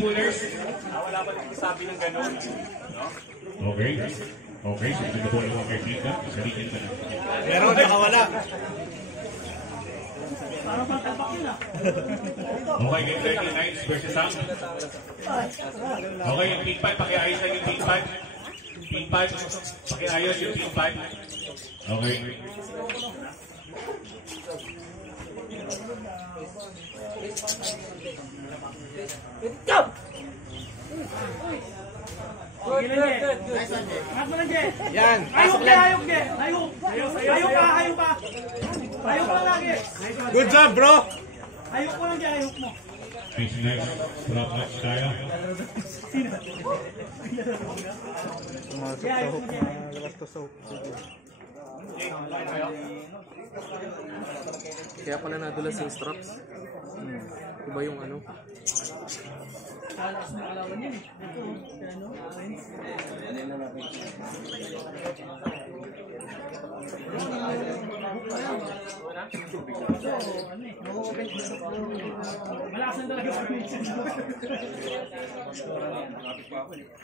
pullers. Wala pa rin sabi ng gano'n. Okay. Okay, so ito po yung kay Pika. Sarili na lang. Meron, nakawala. Okay, game ready. Knights versus Sam. Okay, yung pin pad. Pakiayos lang yung pin pad. Pin pad. Pakiayos yung pin pad. Okay. Go! Yan. Ayok ka, ayok ka. Ayok pa. Ayok pa lagi. Good job, bro. Ayok mo lang dyan, ayok mo. Next next. Drop match tayo. Kaya pala nadulas yung straps. Iba yung ano.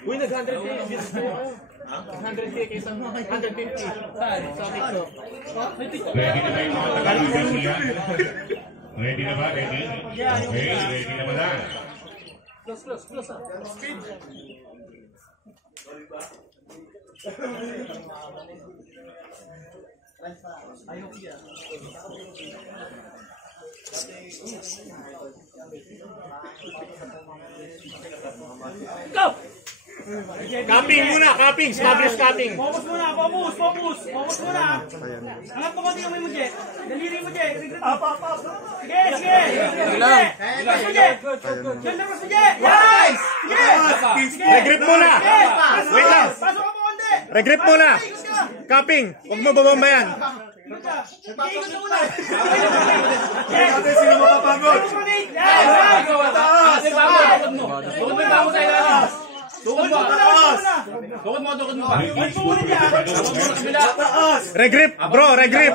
Uy, nag-100K. 100K kaysa 150. Saan? Sa TikTok. Ready na ba yung mga taga-ibig niya? Ready na ba? Ready? Okay, ready na ba na? Close. Speed. Ayok yan. Go! Capping muna, capping. Smablish capping. Focus muna. Focus muna. Angat mo konti yung may mo, Je. Daliri mo, Je. Sige. Labas mo, Je. Labas mo, Je. Yes! Sige. Regrip muna. Wait lang. Pasok ka po konti. Regrip muna. Capping. Huwag mo babamba yan. Ikot ka muna. Sino mapapagod? Regrip, bro, regrip.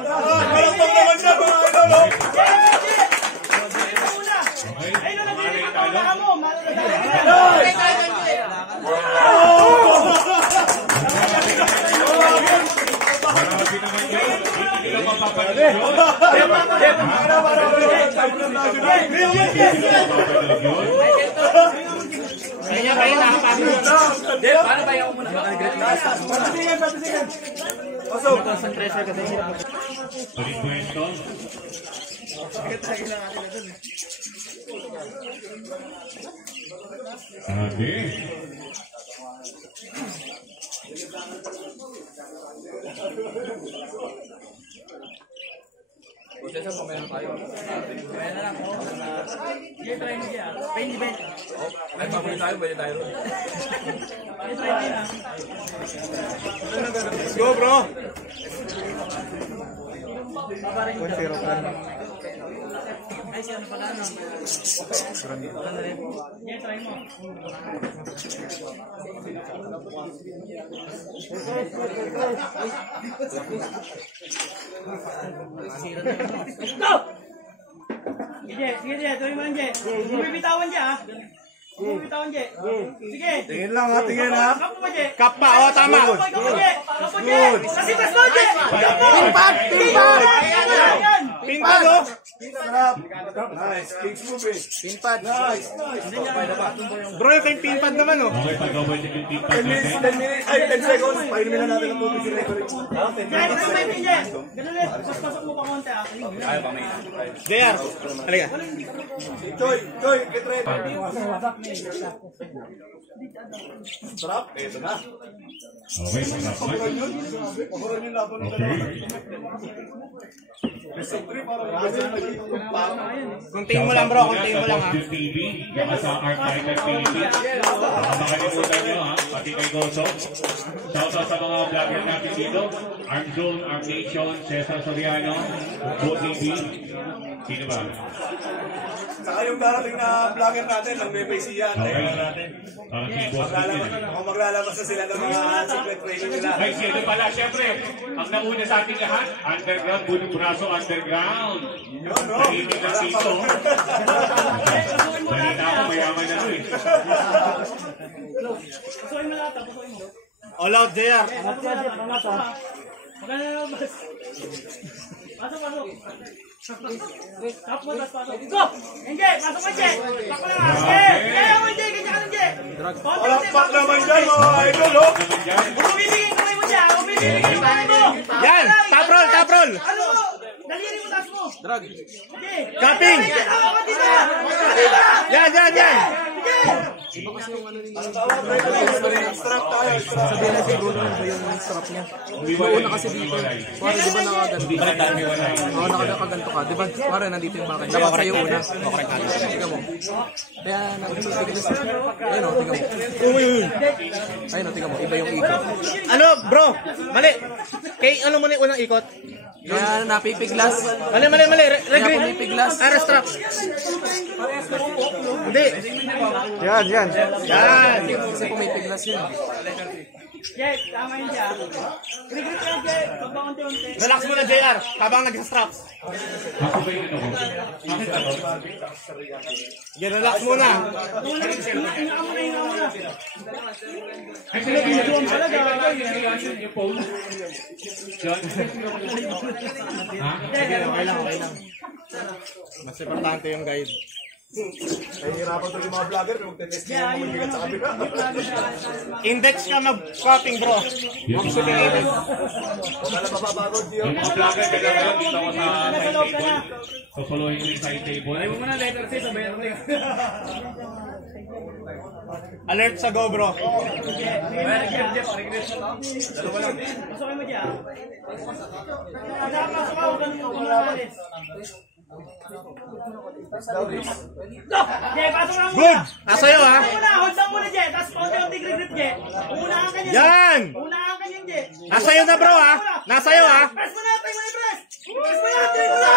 Paano ba yung muna? Processor pa meron tayo. Kaya na lang. Sige, try mo siya. Pain event. Ay, papunin tayo, pwede tayo. Try mo na. Let's go, bro. 1-0 plan. Ay, siya na pala. Sige, try mo. Go! Sige, tuloy mo lang, Je. Bumibitawan, Je, ha? Bumibitawan, Je. Sige. Tingin lang, ha, tingin, ha. Kapo mo, Je. Kappa, o, tama. Kapo, Je. Kasi press mo, Je. Kapo. Pinpad. Pinpad, oh. Nice. Kings move eh. Pinpad. Nice. Bro, yung kayong pinpad naman, oh. Okay, pag-over check yung team 10 minutes, 10 minutes, ay 10 seconds. Painumin na natin ang tubig si referee. Kaya ito may pinje. Ganun ulit. Pasok mo pa konti, ha? Ayaw pa may. JR, halika. Joy, get ready. Sarap. Ito na. Okay, sarap match. Paboran yung laban nila. Okay. Best of 3 para Kuntiin mo lang, bro. Kuntiin mo lang, ha. Shoutout sa TV, saka sa Archive Philippines. Makalimutan nyo, ha? Pati kay Goso. Shoutout sa mga vlogger natin dito. Armzone, Armnation, Cesar Soriano, Go TV. Sino ba? Saka yung darating na vlogger natin, ang MBC yan. Okay. Natin. Si Boss TV. Maglalabas na sila ng mga secret training nila. Ay, sino pala? Siyempre, ang nauna sa ating lahat, Underground, Bulong Braso Underground. Nagiging dito. Balita ako, mayaman na rin. Pusuin mo lahat, pusuin mo. All out, JR. Maganda na naman. Pasok. Tap mo, tas pasok. Go! Enje, pasok mo, Enje. Pasok mo na. Enje, Enje, ganyan ka, Enje. Palakpak naman dyan, mga idol, oh. Huwag bibigyan kamay mo dyan. Huwag bibigyan kamay mo. Yan, top roll. Ano mo? Daliri mo, tas mo. Drag. Enje. Capping. Yan. Iba kasi yung ano ni... Strap tayo, strap. Sabihin na si Bruno ba yung strap niya. Noon na kasi dito. Pare, di ba nakaganto? Oo, nakagaganto ka. Di ba? Pare, nandito yung bakit. Dapat sa'yo una. Tingnan mo. Kaya nagpipigil sa... Ayun o, tingnan mo. Ayun o, tingnan mo. Iba yung ikot. Ano, bro? Mali. Kay ano mo na yung unang ikot? Kaya napipiglas. Mali. Kaya Regree. pumipiglas. Strap. Hindi. Yan. Kasi pumipiglas yun. Jet, tama yun siya. Regret ka, Jet. Pagbaunti-unti. Relax mo na, JR. Habang nag-straps. Ako ba yung ano? Bakit ano? Relax muna. Hinga mo na. Ay, sila ginagawa pala, gagawin. Yung phone. John? Ha? Okay lang. Mas importante yung guide. Nahihirapan to yung mga vlogger, kung magte-test nyo yung mga sa kabila. Index ka mag-coping, bro. Oxygenated. Wala mapapagod yun. Yung mga vlogger ka na ngayon, dito ako sa side table. Papuluhin ko yung side table. Ay, Muna letter C, sabayan mo. Alert sa go, bro. Pasukin mo dyan. Pagkakapasok ka, huwag ganun mo kumalalis. Jay, pasok ka muna. Good. Asayo, ha? Hold down muna, Jay. Tapos konti-konti grip, Jay. Unahan ka niyan. Yan. Unahan ka niyan, Jay. Nasayo na, bro, ha? Nasayo, ha? Press mo na, tayo mo na, press. Press mo na, tayo mo na.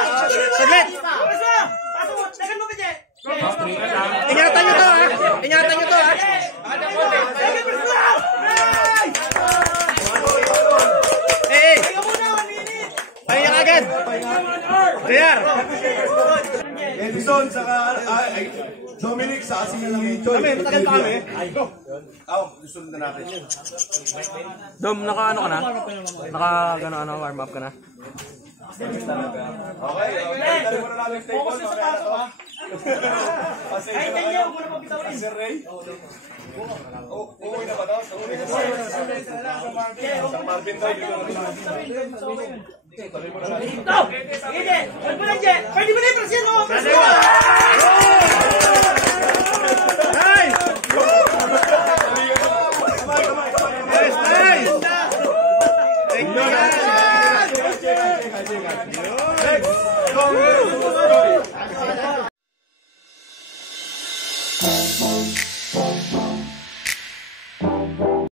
Saglit. Press mo. Pasok mo. Tagan mo ka, Jay. Ingatan nyo to, ha? Ingatan nyo to, ha? Press mo. Nice! Eh, Tayo muna, 1 minute. pahinga ka agad. JR. Edison, saka Dominic, saka si Joy. Matagal pa kami. Susunod na natin. Dom, naka-ano ka na? Warm up ka na? Okay. Dali mo na natin yung Focus na sa pasok, ha? Kasi Ay, ganyan. Huwag mo na pagbitawan. Sir Ray. Uuwi na ba daw? Uuwi na ba? Sa Marvin daw, dito na. Ito! Sige, Jay. Huwag mo lang, Jay. Pwede mo na i-press yan, oh. Press mo.